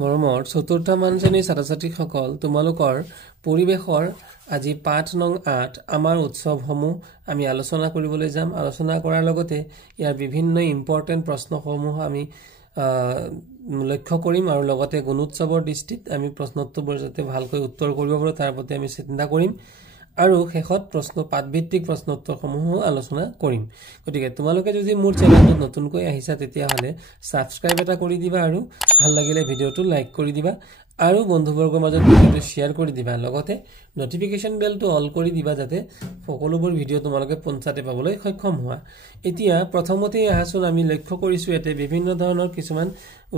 মৰমৰ চতুৰ্থ মান শ্ৰেণীৰ ছাত্ৰ-ছাত্ৰীসকল তোমালোকৰ পৰিৱেশৰ আজি পাঠ নং 8 আমাৰ উৎসৱসমূহ আমি আলোচনা কৰিবলৈ যাম। আলোচনা কৰাৰ লগতে ইয়াৰ বিভিন্ন ইম্পৰ্টেন্ট প্ৰশ্নসমূহ আমি লক্ষ্য কৰিম আৰু লগতে গুণোৎসৱৰ দৃষ্টিত আমি প্ৰশ্নোত্তৰবোৰ যাতে ভালকৈ উত্তৰ কৰিব পাৰো তাৰ প্ৰতি আমি চিন্তা কৰিম আৰু শেষত পাঠভিত্তিক প্ৰশ্নোত্তৰসমূহ আলোচনা কৰিম। গতিকে তোমালোকে যদি মোৰ চেনেলটো নতুনকৈ আহিছা তেতিয়াহলে সাবস্ক্ৰাইব এটা কৰি দিবা আৰু ভাল লাগিলে ভিডিওটো লাইক কৰি দিবা আৰু বন্ধুবৰ্গৰ মাজত ভিডিওটো শেয়াৰ কৰি দিবা। লগতে নটিফিকেশন বেলটো অল কৰি দিবা যাতে সকলোবোৰ ভিডিও তোমালোকে পঞ্চাতে পাবলৈ সক্ষম হোৱা। এতিয়া প্ৰথমতে আহাচোন আমি লক্ষ্য কৰিছো এতে বিভিন্ন ধৰণৰ কিছুমান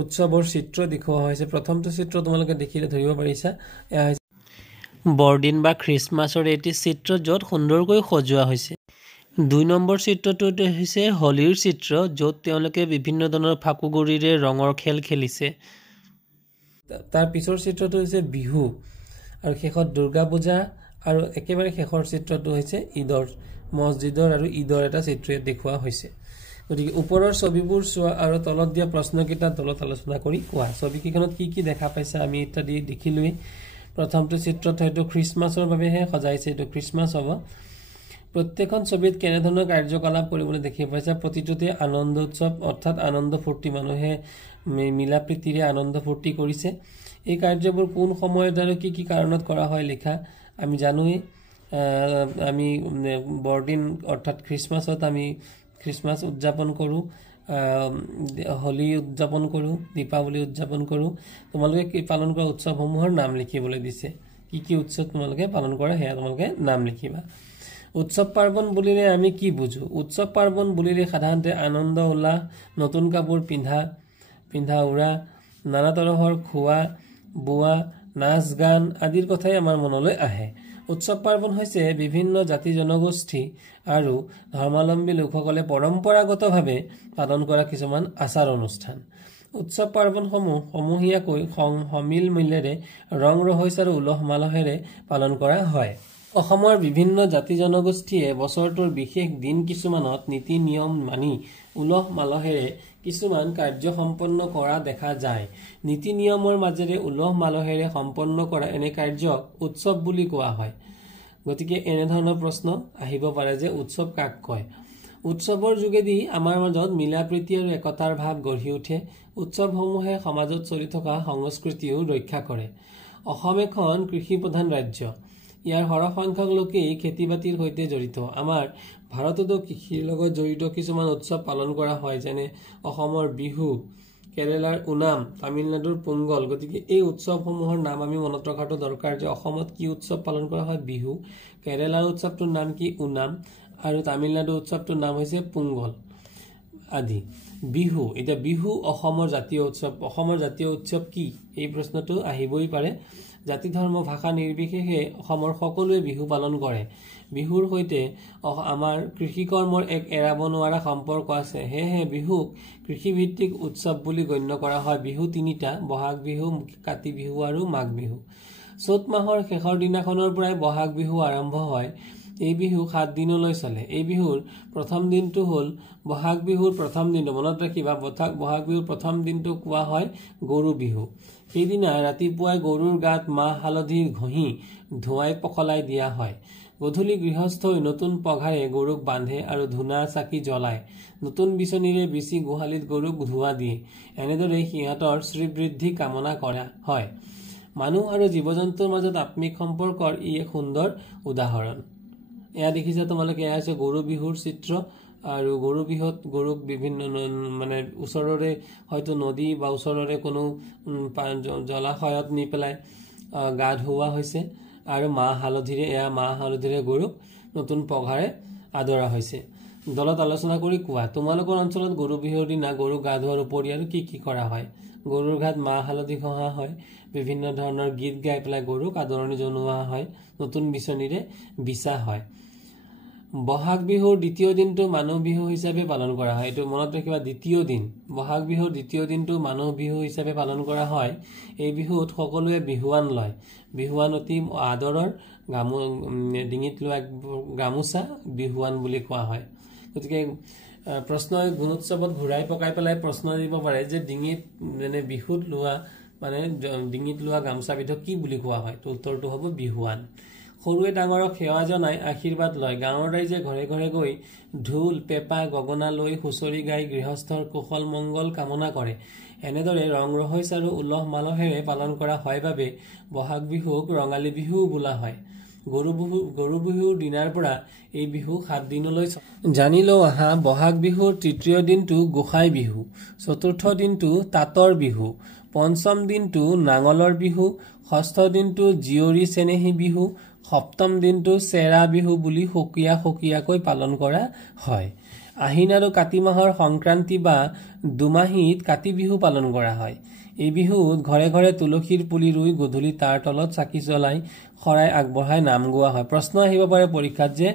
উৎসৱৰ চিত্ৰ দেখুওৱা হৈছে। প্ৰথমটো চিত্ৰ তোমালোকে দেখিলে ধৰিব পাৰিছা বৰদিন বা খ্ৰীষ্টমাছৰ এটি চিত্ৰ য'ত সুন্দৰকৈ সজোৱা হৈছে। 2 নম্বৰ চিত্ৰটো হৈছে হোলীৰ চিত্ৰ য'ত তেওঁলোকে বিভিন্ন ধৰণৰ ফাকুগুৰিৰে ৰঙৰ খেল খেলিছে। তাৰ পিছৰ চিত্ৰটো হৈছে বিহু আৰু শেষত দুৰ্গা পূজা আৰু একেবাৰে শেষৰ চিত্ৰটো হৈছে ঈদৰ মছজিদৰ আৰু ঈদৰ এটা চিত্ৰ দেখুওৱা হৈছে। গতিকে ওপৰৰ ছবিবোৰ চোৱা আৰু তলত দিয়া প্ৰশ্নকেইটা তলত আলোচনা কৰি কোৱা। ছবিকেইখনত কি কি দেখা পাইছা আমি ইত্যাদি দেখিলোই। প্ৰথমটো চিত্ৰত হয়তো খ্ৰীষ্টমাছৰ বাবেহে সজাইছে, এইটো খ্ৰীষ্টমাছ হ'ব। প্ৰত্যেকখন ছবিত কেনে ধৰণৰ কাৰ্যকলাপ কৰিবলৈ দেখি পাইছা। প্ৰতিটোতে আনন্দ উৎসৱ অৰ্থাৎ আনন্দ ফূৰ্তি, মানুহে মিলা প্ৰীতিৰে আনন্দ ফূৰ্তি কৰিছে। এই কাৰ্যবোৰ কোন সময়ত আৰু কি কি কাৰণত কৰা হয় লিখা। আমি জানোই আমি বৰদিন অৰ্থাৎ খ্ৰীষ্টমাছত আমি খ্ৰীষ্টমাছ উদযাপন কৰোঁ, হোলী উদযাপন কৰোঁ, দীপাৱলী উদযাপন কৰোঁ। তোমালোকে পালন কৰা উৎসৱসমূহৰ নাম লিখিবলৈ দিছে। কি কি উৎসৱ তোমালোকে পালন কৰা সেয়া তোমালোকে নাম লিখিবা। উৎসৱ পাৰ্বণ বুলিলে আমি কি বুজো? উৎসৱ পাৰ্বণ বুলিলে সাধাৰণতে আনন্দ উল্লাস, নতুন কাপোৰ পিন্ধা উৰা, নানা তৰহৰ খোৱা বোৱা, নাচ গান আদিৰ কথাই আমাৰ মনলৈ আহে। উৎসৱ পাৰ্বণ হৈছে বিভিন্ন জাতি জনগোষ্ঠী আৰু ধৰ্মাৱলম্বী লোকসকলে পৰম্পৰাগতভাৱে পালন কৰা কিছুমান আচাৰ অনুষ্ঠান। উৎসৱ পাৰ্বণসমূহ সমূহীয়াকৈ সমিল মিলেৰে ৰং ৰহইচ আৰু উলহ মালহেৰে পালন কৰা হয়। অসমৰ বিভিন্ন জাতি জনগোষ্ঠীয়ে বছৰটোৰ বিশেষ দিন কিছুমানত নীতি নিয়ম মানি উলহ মালহেৰে কিছুমান কাৰ্য সম্পন্ন কৰা দেখা যায়। নীতি নিয়মৰ মাজেৰে উলহ মালহেৰে সম্পন্ন কৰা এনে কাৰ্যক উৎসৱ বুলি কোৱা হয়। গতিকে এনেধৰণৰ প্ৰশ্ন আহিব পাৰে যে উৎসৱ কাক কয়। উৎসৱৰ যোগেদি আমাৰ মাজত মিলা প্ৰীতি আৰু একতাৰ ভাৱ গঢ়ি উঠে। উৎসৱসমূহে সমাজত চলি থকা সংস্কৃতিও ৰক্ষা কৰে। অসম এখন কৃষি প্ৰধান ৰাজ্য। ইয়াৰ সৰহসংখ্যক লোকেই খেতি বাতিৰ সৈতে জড়িত। আমাৰ ভাৰততো কৃষিৰ লগত জড়িত কিছুমান উৎসৱ পালন কৰা হয়, যেনে অসমৰ বিহু, কেৰেলাৰ ওনাম, তামিলনাডুৰ পোংগল। গতিকে এই উৎসৱসমূহৰ নাম আমি মনত ৰখাটো দৰকাৰ যে অসমত কি উৎসৱ পালন কৰা হয় বিহু, কেৰেলাৰ উৎসৱটোৰ নাম কি ওনাম আৰু তামিলনাডুৰ উৎসৱটোৰ নাম হৈছে পোংগল আদি। বিহু, এতিয়া বিহু অসমৰ জাতীয় উৎসৱ। অসমৰ জাতীয় উৎসৱ কি এই প্ৰশ্নটো আহিবই পাৰে। জাতি ধৰ্ম ভাষা নিৰ্বিশেষে অসমৰ সকলোৱে বিহু পালন কৰে। বিহুৰ সৈতে আমাৰ কৃষি কৰ্মৰ এক এৰাব নোৱাৰা সম্পৰ্ক আছে। সেয়েহে বিহুক কৃষিভিত্তিক উৎসৱ বুলি গণ্য কৰা হয়। বিহু তিনিটা, বহাগ বিহু, কাতি বিহু আৰু মাঘ বিহু। চ'ত মাহৰ শেষৰ দিনাখনৰ পৰাই বহাগ বিহু আৰম্ভ হয়। এই বিহু 7 দিনলৈ চলে। এই বিহুৰ প্ৰথম দিনটো হ'ল বহাগ বিহুৰ প্ৰথম দিনটো মনত ৰাখিবা। বহাগ বিহুৰ প্ৰথম দিনটো কোৱা হয় গৰু বিহু। সেইদিনা ৰাতিপুৱাই গৰুৰ গাত মাহ হালধি ঘঁহি ধুৱাই পখলাই দিয়া হয়। গধূলি গৃহস্থই নতুন পঘাৰে গৰুক বান্ধে আৰু ধূনা চাকি জ্বলায়। নতুন বিচনীৰে বিচি গোহালিত গৰুক ধোৱা দিয়ে। এনেদৰে সিহঁতৰ শ্ৰীবৃদ্ধি কামনা কৰা হয়। মানুহ আৰু জীৱ জন্তুৰ মাজত আত্মিক সম্পৰ্কৰ ই এক সুন্দৰ উদাহৰণ। এয়া দেখিছা তোমালোকে, এয়া হৈছে গৰু বিহুৰ চিত্ৰ। আৰু গৰু বিহুত গৰুক বিভিন্ন ওচৰৰে হয়তো নদী বা ওচৰৰে কোনো জলাশয়ত নি পেলাই গা ধুওৱা হৈছে আৰু মাহ হালধিৰে গৰুক নতুন পঘাৰে আদৰা হৈছে। দলত আলোচনা কৰি কোৱা তোমালোকৰ অঞ্চলত গৰু বিহুৰ দিনা গৰুক গা ধোৱাৰ উপৰি আৰু কি কি কৰা হয়। গৰুৰ গাত মাহ হালধি ঘঁহা হয়, বিভিন্ন ধৰণৰ গীত গাই পেলাই গৰুক আদৰণি জনোৱা হয়, নতুন বিচনীৰে বিচা হয়। বহাগ বিহুৰ দ্বিতীয় দিনটো মানুহ বিহু হিচাপে পালন কৰা হয়। এইটো মনত ৰাখিবা, দ্বিতীয় দিন। বহাগ বিহুৰ দ্বিতীয় দিনটো মানুহ বিহু হিচাপে পালন কৰা হয়। এই বিহুত সকলোৱে বিহুৱান লয়। বিহুৱান অতি আদৰৰ, ডিঙিত লোৱা গামোচা বিহুৱান বুলি কোৱা হয়। গতিকে প্ৰশ্ন গুণোৎসৱত ঘূৰাই পকাই পেলাই প্ৰশ্ন দিব পাৰে যে ডিঙিত বিহুত লোৱা মানে ডিঙিত লোৱা গামচাবিধক কি বুলি কোৱা হয়? তো উত্তৰটো হ'ব বিহুৱান। সৰুৱে ডাঙৰক সেৱা জনাই আশীৰ্বাদ লয়। গাঁৱৰ ৰাইজে ঘৰে ঘৰে গৈ ঢোল পেঁপা গগনা লৈ হুঁচৰি গাই গৃহস্থৰ কুশল মংগল কামনা কৰে। এনেদৰে ৰং ৰহইচ আৰু উলহ মালহেৰে পালন কৰা হয় বাবে বহাগ বিহুক ৰঙালী বিহুও বোলা হয়। গৰু বিহুৰ দিনাৰ পৰা এই বিহু 7 দিনলৈ জানি লওঁ আহা। বহাগ বিহুৰ তৃতীয় দিনটো গোসাই বিহু, চতুৰ্থ দিনটো তাঁতৰ বিহু, পঞ্চম দিনটো নাঙলৰ বিহু, ষষ্ঠ দিনটো জীয়ৰী চেনেহী বিহু, সপ্তম দিনটো চেৰা বিহু বুলি সকিয়া সকিয়াকৈ পালন কৰা হয়। আহিন আৰু কাতি মাহৰ সংক্ৰান্তি বা দুমাহীত কাতি বিহু পালন কৰা হয়। এই বিহুত ঘৰে ঘৰে তুলসীৰ পুলি ৰুই গধূলি তাৰ তলত চাকি জ্বলাই শৰাই আগবঢ়াই নাম গোৱা হয়। প্ৰশ্ন আহিব পাৰে পৰীক্ষাত যে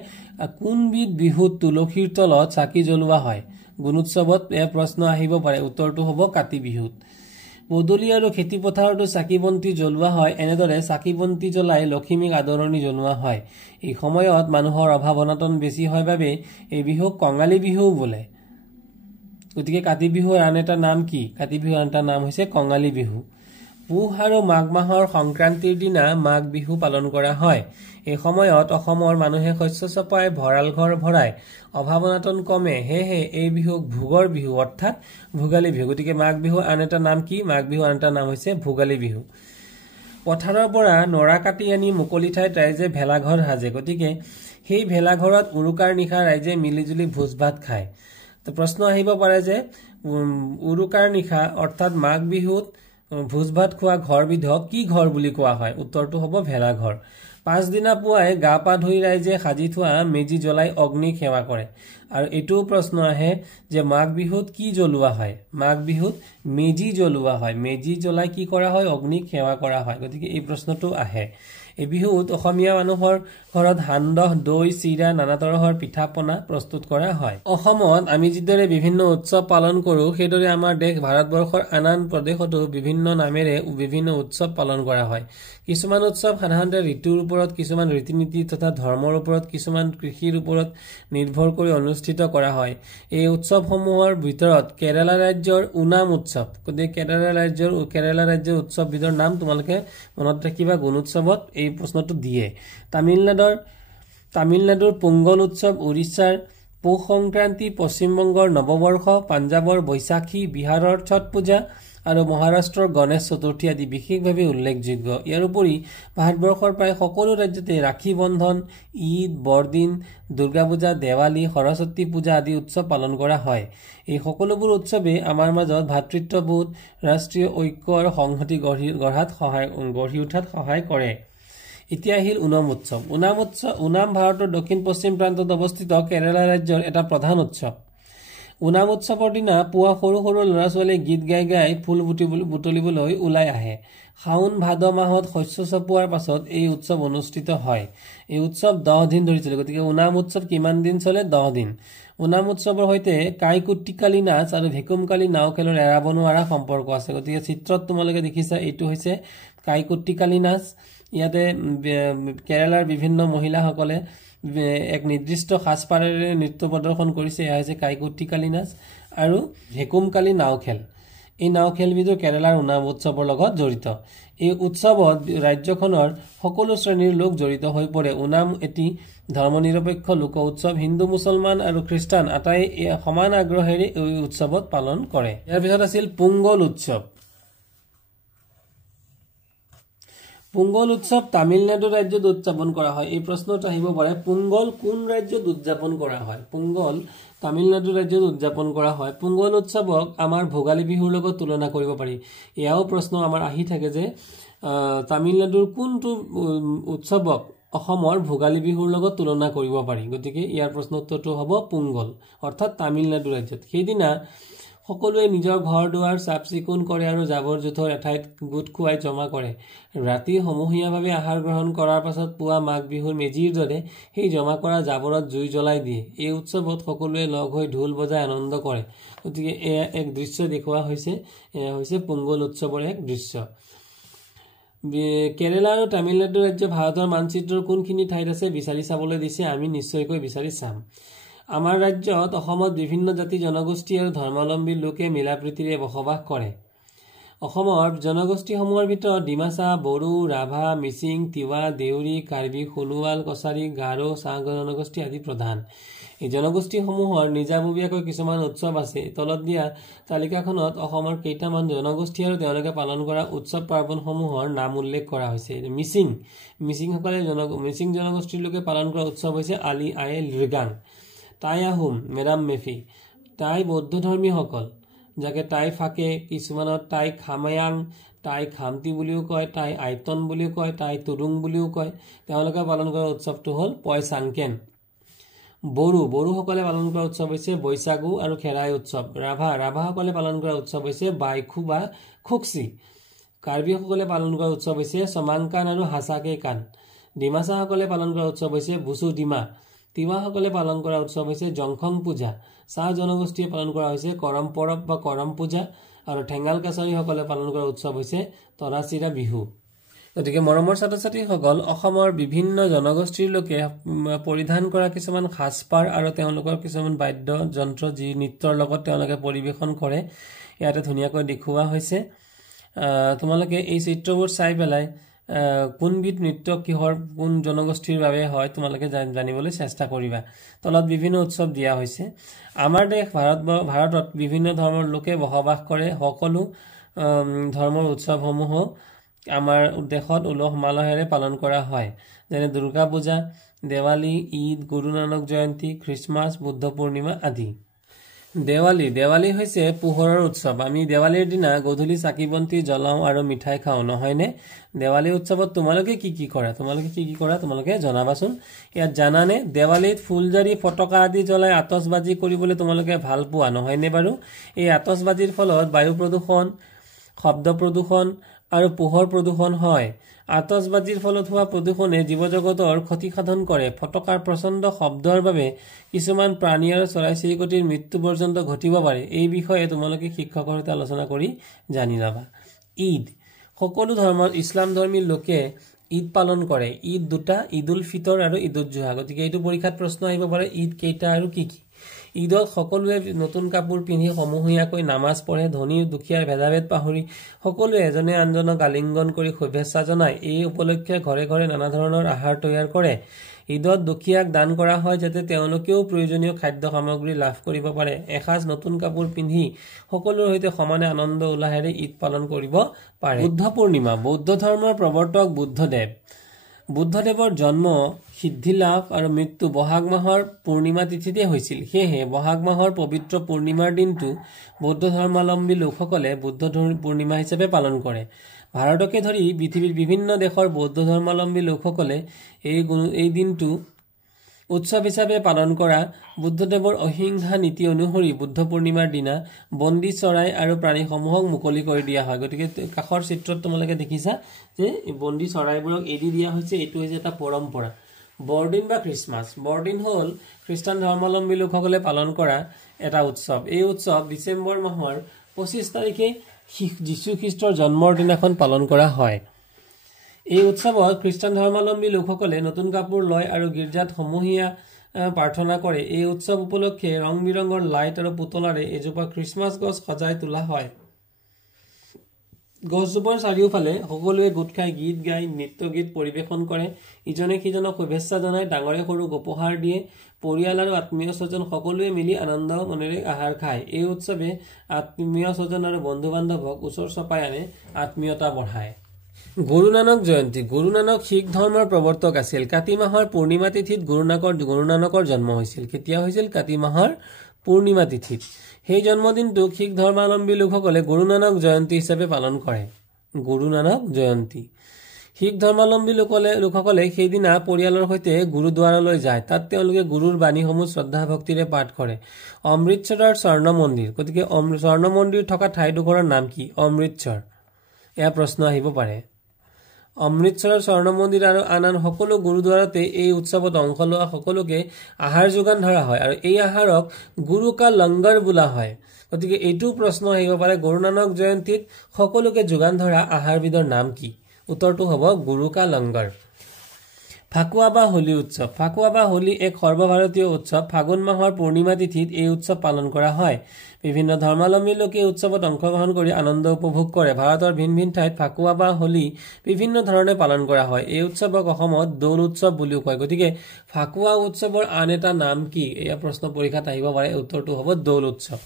কোনবিধ বিহুত তুলসীৰ তলত চাকি জ্বলোৱা হয়? গুণোৎসৱত এই প্ৰশ্ন আহিব পাৰে। উত্তৰটো হ'ব কাতি বিহুত। পদূলি আৰু খেতি পথাৰতো চাকি বন্তি জ্বলোৱা হয়। এনেদৰে চাকি বন্তি জ্বলাই লখিমীক আদৰণি জনোৱা হয়। এই সময়ত মানুহৰ অভাৱ অনাটন বেছি হয় বাবে এই বিহুক কঙালী বিহুও বোলে। গতিকে কাতি বিহুৰ আন এটা নাম কি? কাতি বিহুৰ আন এটা নাম হৈছে কঙালী বিহু। পুহ আৰু মাঘ মাহৰ সংক্ৰান্তিৰ দিনা মাঘ বিহু পালন কৰা হয়। এই সময়ত অসমৰ মানুহে শস্য চপাই ভঁৰাল ঘৰ ভৰাই অভাৱ অনাটন কমে। সেয়েহে এই বিহুক ভোগৰ বিহু অৰ্থাৎ ভোগালী বিহু। গতিকে মাঘ বিহুৰ আন এটা নাম কি? মাঘ বিহুৰ আন এটা নাম হৈছে ভোগালী বিহু। পথাৰৰ পৰা নৰা কাটি আনি মুকলি ঠাইত ৰাইজে ভেলাঘৰ সাজে। গতিকে সেই ভেলাঘৰত উৰুকাৰ নিশা ৰাইজে মিলিজুলি ভোজ ভাত খায়। তো প্ৰশ্ন আহিব পাৰে যে উৰুকাৰ নিশা অৰ্থাৎ মাঘ বিহুত ভোজ ভাত খোৱা ঘৰবিধক কি ঘৰ বুলি কোৱা হয়? উত্তৰটো হ'ব ভেলাঘৰ। পাছদিনা পুৱাই গা পা ধুই ৰাইজে সাজি থোৱা মেজি জ্বলাই অগ্নিক সেৱা কৰে। আৰু এইটোও প্ৰশ্ন আহে যে মাঘ বিহুত কি জ্বলোৱা হয়? মাঘ বিহুত মেজি জ্বলোৱা হয়। মেজি জ্বলাই কি কৰা হয়? অগ্নিক সেৱা কৰা হয়। গতিকে এই প্ৰশ্নটো আহে। এই বিহুত অসমীয়া মানুহৰ ঘৰত সান্দহ দৈ চিৰা নানা তৰহৰ পিঠা পনা প্ৰস্তুত কৰা হয়। অসমত আমি যিদৰে বিভিন্ন উৎসৱ পালন কৰো সেইদৰে আমাৰ দেশ ভাৰতবৰ্ষৰ আন আন প্ৰদেশতো বিভিন্ন নামেৰে বিভিন্ন উৎসৱ পালন কৰা হয়। কিছুমান উৎসৱ সাধাৰণতে ঋতুৰ ওপৰত, কিছুমান ৰীতি নীতি তথা ধৰ্মৰ ওপৰত, কিছুমান কৃষিৰ ওপৰত নিৰ্ভৰ কৰি অনুষ্ঠিত কৰা হয়। এই উৎসৱসমূহৰ ভিতৰত কেৰালা ৰাজ্যৰ ওনাম উৎসৱ। গতিকে কেৰালা ৰাজ্যৰ উৎসৱবিধৰ নাম তোমালোকে মনত ৰাখিবা। গুণোৎসৱত এই প্ৰশ্নটো দিয়ে। তামিলনাডুৰ পোংগল উৎসৱ, উৰিষ্যাৰ পৌষ সংক্ৰান্তি, পশ্চিমবংগৰ নৱবৰ্ষ, পাঞ্জাৱৰ বৈশাখী, বিহাৰৰ ছট পূজা আৰু মহাৰাষ্ট্ৰৰ গণেশ চতুৰ্থী আদি বিশেষভাৱে উল্লেখযোগ্য। ইয়াৰ উপৰি ভাৰতবৰ্ষৰ প্ৰায় সকলো ৰাজ্যতে ৰাখী বন্ধন, ঈদ, বৰদিন, দুৰ্গা পূজা, দেৱালী, সৰস্বতী পূজা আদি উৎসৱ পালন কৰা হয়। এই সকলোবোৰ উৎসৱে আমাৰ মাজত ভাতৃত্ববোধ, ৰাষ্ট্ৰীয় ঐক্য আৰু সংহতি গঢ়ি উঠাত সহায় কৰে। এতিয়া আহিল ওনাম উৎসৱ। ওনাম ভাৰতৰ দক্ষিণ পশ্চিম প্ৰান্তত অৱস্থিত কেৰালা ৰাজ্যৰ এটা প্ৰধান উৎসৱ। ওনাম উৎসৱৰ দিনা পুৱা সৰু সৰু ল'ৰা ছোৱালীয়ে গীত গাই গাই ফুল বুটলিবলৈ ওলাই আহে। শাওন ভাদ মাহত শস্য চপোৱাৰ পাছত এই উৎসৱ অনুষ্ঠিত হয়। এই উৎসৱ 10 দিন ধৰি চলে। গতিকে ওনাম উৎসৱ কিমান দিন চলে? 10 দিন। ওনাম উৎসৱৰ সৈতে কাইকুট্টিকালি নাচ আৰু ভেকুমকালি নাও খেলৰ এৰাব নোৱাৰা সম্পৰ্ক আছে। গতিকে চিত্ৰত তোমালোকে দেখিছা এইটো হৈছে কাইকুট্টিকালি নাচ। ইয়াতে কেৰালাৰ বিভিন্ন মহিলাসকলে এক নিৰ্দিষ্ট সাজপাৰেৰে নৃত্য প্ৰদৰ্শন কৰিছে। এয়া হৈছে কাইকুট্টিকালি নাচ আৰু ভেকুমকালি নাও খেল। এই নাও খেলবিধো কেৰালাৰ ওনাম উৎসৱৰ লগত জড়িত। এই উৎসৱত ৰাজ্যখনৰ সকলো শ্ৰেণীৰ লোক জড়িত হৈ পৰে। ওনাম এটি ধৰ্মনিৰপেক্ষ লোক উৎসৱ। হিন্দু মুছলমান আৰু খ্ৰীষ্টান আটাই সমান আগ্ৰহেৰে এই উৎসৱত পালন কৰে। ইয়াৰ পিছত আছিল পোংগল উৎসৱ। পোংগল উৎসৱ তামিলনাডু ৰাজ্যত উদযাপন কৰা হয়। এই প্ৰশ্নটো আহিব পাৰে পোংগল কোন ৰাজ্যত উদযাপন কৰা হয়? পোংগল তামিলনাডু ৰাজ্যত উদযাপন কৰা হয়। পোংগল উৎসৱক আমাৰ ভোগালী বিহুৰ লগত তুলনা কৰিব পাৰি। এয়াও প্ৰশ্ন আমাৰ আহি থাকে যে তামিলনাডুৰ কোনটো উৎসৱক অসমৰ ভোগালী বিহুৰ লগত তুলনা কৰিব পাৰি? গতিকে ইয়াৰ প্ৰশ্ন উত্তৰটো হ'ব পোংগল অৰ্থাৎ তামিলনাডু ৰাজ্যত। সেইদিনা সকলোৱে নিজৰ ঘৰ দুৱাৰ চাফ চিকুণ কৰে আৰু জাবৰ জোথৰ এঠাইত গোট খুৱাই জমা কৰে। ৰাতি সমূহীয়াভাৱে আহাৰ গ্ৰহণ কৰাৰ পাছত পুৱা মাঘ বিহুৰ মেজিৰ দৰে সেই জমা কৰা জাবৰত জুই জ্বলাই দিয়ে। এই উৎসৱত সকলোৱে লগ হৈ ঢোল বজাই আনন্দ কৰে। গতিকে এয়া এক দৃশ্য দেখুওৱা হৈছে। এয়া হৈছে পোংগল উৎসৱৰ এক দৃশ্য। কেৰালা আৰু তামিলনাডু ৰাজ্য ভাৰতৰ মানচিত্ৰৰ কোনখিনি ঠাইত আছে বিচাৰি চাবলৈ দিছে। আমি নিশ্চয়কৈ বিচাৰি চাম। আমাৰ ৰাজ্যত অসমত বিভিন্ন জাতি জনগোষ্ঠী আৰু ধৰ্মাৱলম্বী লোকে মিলা প্ৰীতিৰে বসবাস কৰে। অসমৰ জনগোষ্ঠীসমূহৰ ভিতৰত ডিমাচা, বড়ো, ৰাভা, মিচিং, তিৱা, দেউৰী, কাৰ্বি, সোণোৱাল, কছাৰী, গাৰো, চাহ জনগোষ্ঠী আদি প্ৰধান। এই জনগোষ্ঠীসমূহৰ নিজাববীয়াকৈ কিছুমান উৎসৱ আছে। তলত দিয়া তালিকাখনত অসমৰ কেইটামান জনগোষ্ঠী আৰু তেওঁলোকে পালন কৰা উৎসৱ পাৰ্বণসমূহৰ নাম উল্লেখ কৰা হৈছে। মিচিং জনগোষ্ঠীৰ লোকে পালন কৰা উৎসৱ হৈছে আলি আয়ে লৃগাং। টাই আহোম, মেডাম মেফি। টাই বৌদ্ধ ধৰ্মীসকল, যাকে টাই ফাকে, কিছুমানত টাই খামায়াং, টাই খামতি বুলিও কয়, টাই আইতন বুলিও কয়, টাই তুৰুং বুলিও কয়। তেওঁলোকে পালন কৰা উৎসৱটো হ'ল পয়চাংকেন। বড়োসকলে পালন কৰা উৎসৱ হৈছে বৈশাগু আৰু খেৰাই উৎসৱ। ৰাভাসকলে পালন কৰা উৎসৱ হৈছে বাইখু বা খুকচি। কাৰ্বিসকলে পালন কৰা উৎসৱ হৈছে চমাংকান আৰু হাচাকে কান। ডিমাচাসকলে পালন কৰা উৎসৱ হৈছে বুচু ডিমা। তিৱাসকলে পালন কৰা উৎসৱ হৈছে জংখং পূজা। চাহ জনগোষ্ঠীয়ে পালন কৰা হৈছে কৰম পৰব বা কৰম পূজা। আৰু ঠেঙাল কাছাৰীসকলে পালন কৰা উৎসৱ হৈছে তৰাচিৰা বিহু। গতিকে মৰমৰ ছাত্ৰ ছাত্ৰীসকল, অসমৰ বিভিন্ন জনগোষ্ঠীৰ লোকে পৰিধান কৰা কিছুমান সাজপাৰ আৰু তেওঁলোকৰ কিছুমান বাদ্য যন্ত্ৰ যি নৃত্যৰ লগত তেওঁলোকে পৰিৱেশন কৰে, ইয়াতে ধুনীয়াকৈ দেখুওৱা হৈছে। তোমালোকে এই চিত্ৰবোৰ চাই পেলাই কোনবিধ নৃত্য কোন জনগোষ্ঠীৰ বাবে হয় তোমালোকে জানিবলৈ চেষ্টা কৰিবা। তলত বিভিন্ন উৎসৱ দিয়া হৈছে। আমাৰ দেশ ভাৰতত বিভিন্ন ধৰ্মৰ লোকে বসবাস কৰে। সকলো ধৰ্মৰ উৎসৱসমূহো আমাৰ দেশত উলহ মালহেৰে পালন কৰা হয়, যেনে দুৰ্গা পূজা, দেৱালী, ঈদ, গুৰু নানক জয়ন্তী, খ্ৰীষ্টমাছ, বুদ্ধ পূৰ্ণিমা আদি। দেৱালী হৈছে পোহৰৰ উৎসৱ। আমি দেৱালীৰ দিনা গধূলি চাকি বন্তি জ্বলাওঁ আৰু মিঠাই খাওঁ, নহয়নে? দেৱালী উৎসৱত তোমালোকে কি কি কৰা তোমালোকে জনাবাচোন। ইয়াত জানানে দেৱালীত ফুলজাৰি, ফটকা আদি জ্বলাই আতচবাজি কৰিবলৈ তোমালোকে ভাল পোৱা, নহয়নে বাৰু? এই আতচবাজিৰ ফলত বায়ু প্ৰদূষণ, শব্দ প্ৰদূষণ আৰু পোহৰ প্ৰদূষণ হয়। আতচবাজিৰ ফলত হোৱা প্ৰদূষণে জীৱ জগতৰ ক্ষতিসাধন কৰে। ফটকাৰ প্ৰচণ্ড শব্দৰ বাবে কিছুমান প্ৰাণী আৰু চৰাই চিৰিকটিৰ মৃত্যু পৰ্যন্ত ঘটিব পাৰে। এই বিষয়ে তোমালোকে শিক্ষকৰ সৈতে আলোচনা কৰি জানি ল'বা। ঈদ, সকলো ধৰ্মৰ ইছলাম ধৰ্মী লোকে ঈদ পালন কৰে। ঈদ দুটা, ঈদ উল ফিতৰ আৰু ঈদ উল জুহা। গতিকে এইটো পৰীক্ষাত প্ৰশ্ন আহিব পাৰে, ঈদ কেইটা আৰু কি কি? ঈদত সকলোৱে নতুন কাপোৰ পিন্ধি সমূহীয়াকৈ নামাজ পঢ়ে। ধনী দুখীয়াৰ ভেদাভেদ পাহৰি সকলোৱে এজনে আনজনক আলিংগন কৰি শুভেচ্ছা জনায়। এই উপলক্ষে ঘৰে ঘৰে নানা ধৰণৰ আহাৰ তৈয়াৰ কৰে। ঈদত দুখীয়াক দান কৰা হয় যাতে তেওঁলোকেও প্ৰয়োজনীয় খাদ্য সামগ্ৰী লাভ কৰিব পাৰে। এসাঁজ নতুন কাপোৰ পিন্ধি সকলোৰে সৈতে সমানে আনন্দ উল্লাহেৰে ঈদ পালন কৰিব পাৰে। বুদ্ধ পূৰ্ণিমা, বৌদ্ধ ধৰ্মৰ প্ৰৱৰ্তক বুদ্ধদেৱৰ জন্ম, সিদ্ধি লাভ আৰু মৃত্যু বহাগ মাহৰ পূৰ্ণিমা তিথিতে হৈছিল। সেয়েহে বহাগ মাহৰ পবিত্ৰ পূৰ্ণিমাৰ দিনটো বৌদ্ধ ধৰ্মাৱলম্বী লোকসকলে বুদ্ধ পূৰ্ণিমা হিচাপে পালন কৰে। ভাৰতকে ধৰি পৃথিৱীৰ বিভিন্ন দেশৰ বৌদ্ধ ধৰ্মাৱলম্বী লোকসকলে এই দিনটো উৎসৱ হিচাপে পালন কৰা। বুদ্ধদেৱৰ অহিংসা নীতি অনুসৰি বুদ্ধ পূৰ্ণিমাৰ দিনা বন্দী চৰাই আৰু প্ৰাণীসমূহক মুকলি কৰি দিয়া হয়। গতিকে কাষৰ চিত্ৰত তোমালোকে দেখিছা যে বন্দী চৰাইবোৰক এৰি দিয়া হৈছে। এইটো হৈছে এটা পৰম্পৰা। বৰদিন বা খ্ৰীষ্টমাছ, বৰদিন হ'ল খ্ৰীষ্টান ধৰ্মাৱলম্বী লোকসকলে পালন কৰা এটা উৎসৱ। এই উৎসৱ ডিচেম্বৰ মাহৰ 25 তাৰিখে যীশু খ্ৰীষ্টৰ জন্মৰ দিনাখন পালন কৰা হয়। এই উৎসৱত খ্ৰীষ্টান ধৰ্মাৱলম্বী লোকসকলে নতুন কাপোৰ লয় আৰু গীৰ্জাত সমূহীয়া প্ৰাৰ্থনা কৰে। এই উৎসৱ উপলক্ষে ৰং বিৰঙৰ লাইট আৰু পুতলাৰে এজোপা খ্ৰীষ্টমাছ গছ সজাই তোলা হয়। গছজোপাৰ চাৰিওফালে সকলোৱে গোট খাই গীত গাই নৃত্য গীত পৰিৱেশন কৰে। ইজনে সিজনক শুভেচ্ছা জনাই ডাঙৰে সৰুক উপহাৰ দিয়ে। পৰিয়াল আৰু আত্মীয় স্বজন সকলোৱে মিলি আনন্দ মনেৰে আহাৰ খায়। এই উৎসৱে আত্মীয় স্বজন আৰু বন্ধু বান্ধৱক ওচৰ চপাই আনে, আত্মীয়তা বঢ়ায়। গুৰু নানক জয়ন্তী, গুৰু নানক শিখ ধৰ্মৰ প্ৰৱৰ্তক আছিল। কাতি মাহৰ পূৰ্ণিমা তিথিত গুৰু নানকৰ জন্ম হৈছিল। কেতিয়া হৈছিল? কাতি মাহৰ পূৰ্ণিমা তিথিত। সেই জন্মদিনটোক শিখ ধৰ্মাৱলম্বী লোকসকলে গুৰু নানক জয়ন্তী হিচাপে পালন কৰে। গুৰু নানক জয়ন্তী। শিখ ধৰ্মাৱলম্বী লোকসকলে সেইদিনা পৰিয়ালৰ সৈতে গুৰুদ্বাৰলৈ যায়। তাত তেওঁলোকে গুৰুৰ বাণীসমূহ শ্ৰদ্ধা ভক্তিৰে পাঠ কৰে। অমৃতসৰৰ স্বৰ্ণ মন্দিৰ, গতিকে স্বৰ্ণ মন্দিৰ থকা ঠাইডোখৰৰ নাম কি? অমৃতসৰ। এয়া প্ৰশ্ন আহিব পাৰে। অমৃতসৰৰ স্বৰ্ণ মন্দিৰ আৰু আন সকলো গুৰুদ্বাৰতে এই উৎসৱত অংশ লোৱা সকলোকে আহাৰ যোগান ধৰা হয় আৰু এই আহাৰক গুৰু কা লংগৰ বোলা হয়। গতিকে এইটো প্ৰশ্ন আহিব পাৰে, গুৰু নানক জয়ন্তীত সকলোকে যোগান ধৰা আহাৰবিধৰ নাম কি? উত্তৰটো হ'ব গুৰু কা লংগৰ। ফাকুৱা বা হোলী উৎসৱ, ফাকুৱা বা হোলী এক সৰ্বভাৰতীয় উৎসৱ। ফাগুন মাহৰ পূৰ্ণিমা তিথিত এই উৎসৱ পালন কৰা হয়। বিভিন্ন ধৰ্মাৱলম্বী লোকে উৎসৱত অংশগ্ৰহণ কৰি আনন্দ উপভোগ কৰে। ভাৰতৰ ভিন ভিন ঠাইত ফাকুৱা বা হোলী বিভিন্ন ধৰণে পালন কৰা হয়। এই উৎসৱক অসমত দৌল উৎসৱ বুলিও কয়। গতিকে ফাকুৱা উৎসৱৰ আন এটা নাম কি? এয়া প্ৰশ্ন পৰীক্ষাত আহিব পাৰে। উত্তৰটো হ'ব দৌল উৎসৱ।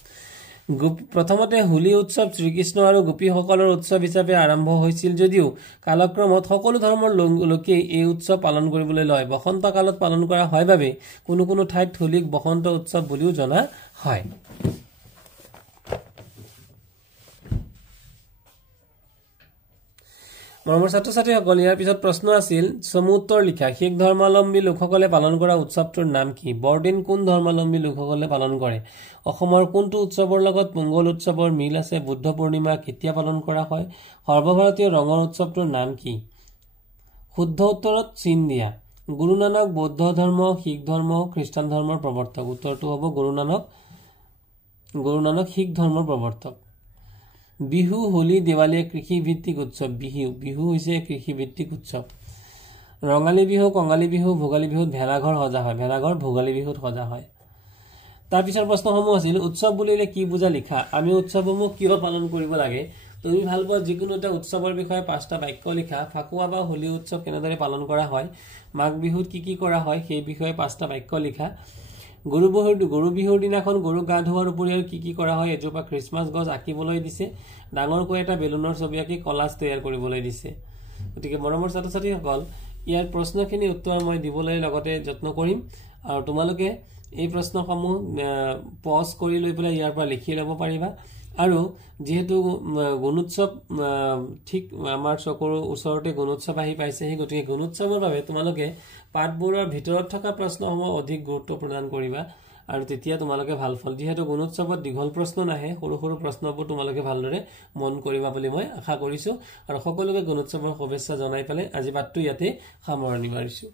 প্ৰথমতে হোলী উৎসৱ শ্ৰীকৃষ্ণ আৰু গোপীসকলৰ উৎসৱ হিচাপে আৰম্ভ হৈছিল যদিও কালক্ৰমত সকলো ধৰ্মৰ লোকেই এই উৎসৱ পালন কৰিবলৈ লয়। বসন্ত কালত পালন কৰা হয় বাবে কোনো কোনো ঠাইত হোলীক বসন্ত উৎসৱ বুলিও জনা হয়। মৰমৰ ছাত্ৰ ছাত্ৰীসকল, ইয়াৰ পিছত প্ৰশ্ন আছিল চমু উত্তৰ লিখা। শিখ ধৰ্মাৱলম্বী লোকসকলে পালন কৰা উৎসৱটোৰ নাম কি? বৰদিন কোন ধৰ্মাৱলম্বী লোকসকলে পালন কৰে? অসমৰ কোনটো উৎসৱৰ লগত পোংগল উৎসৱৰ মিল আছে? বুদ্ধ পূৰ্ণিমা কেতিয়া পালন কৰা হয়? সৰ্বভাৰতীয় ৰঙৰ উৎসৱটোৰ নাম কি? শুদ্ধ উত্তৰত চিন দিয়া। গুৰু নানক বৌদ্ধ ধৰ্ম, শিখ ধৰ্ম, খ্ৰীষ্টান ধৰ্মৰ প্ৰৱৰ্তক। উত্তৰটো হ'ব গুৰু নানক শিখ ধৰ্মৰ প্ৰৱৰ্তক। বিহু, হোলী, দেৱালীয়ে কৃষিভিত্তিক উৎসৱ। বিহু হৈছে কৃষিভিত্তিক উৎসৱ। ৰঙালী বিহু, কঙালী বিহু, ভোগালী বিহুত ভেলাঘৰ সজা হয়। ভেলাঘৰ ভোগালী বিহুত সজা হয়। তাৰ পিছৰ প্ৰশ্নসমূহ আছিল উৎসৱ বুলিলে কি বুজা লিখা। আমি উৎসৱসমূহ কিয় পালন কৰিব লাগে? তুমি ভাল পোৱা যিকোনো এটা উৎসৱৰ বিষয়ে 5টা বাক্য লিখা। ফাকুৱা বা হোলী উৎসৱ কেনেদৰে পালন কৰা হয়? মাঘ বিহুত কি কি কৰা হয় সেই বিষয়ে 5টা বাক্য লিখা। গৰু বিহুৰ দিনাখন গৰুক গা ধোৱাৰ উপৰিও কি কি কৰা হয়? এজোপা খ্ৰীষ্টমাছ গছ আঁকিবলৈ দিছে। ডাঙৰকৈ এটা বেলুনৰ ছবি আঁকি কলাজ তৈয়াৰ কৰিবলৈ দিছে। গতিকে মৰমৰ ছাত্ৰ ছাত্ৰীসকল, ইয়াৰ প্ৰশ্নখিনি উত্তৰ মই দিবলৈ লগতে যত্ন কৰিম আৰু তোমালোকে এই প্ৰশ্নসমূহ পজ কৰি লৈ পেলাই ইয়াৰ পৰা লিখি ল'ব পাৰিবা। আৰু যেহেতু গুণোৎসৱ ঠিক আমাৰ চকুৰ ওচৰতে গুণোৎসৱ আহি পাইছেহি, গতিকে গুণোৎসৱৰ বাবে তোমালোকে পাঠবোৰৰ ভিতৰত থকা প্ৰশ্নসমূহ অধিক গুৰুত্ব প্ৰদান কৰিবা আৰু তেতিয়া তোমালোকে ভাল ফল। যিহেতু গুণোৎসৱত দীঘল প্ৰশ্ন নাহে, সৰু সৰু প্ৰশ্নবোৰ তোমালোকে ভালদৰে মন কৰিবা বুলি মই আশা কৰিছো আৰু সকলোকে গুণোৎসৱৰ শুভেচ্ছা জনাই পেলাই আজি পাঠটো ইয়াতে সামৰণি মাৰিছো।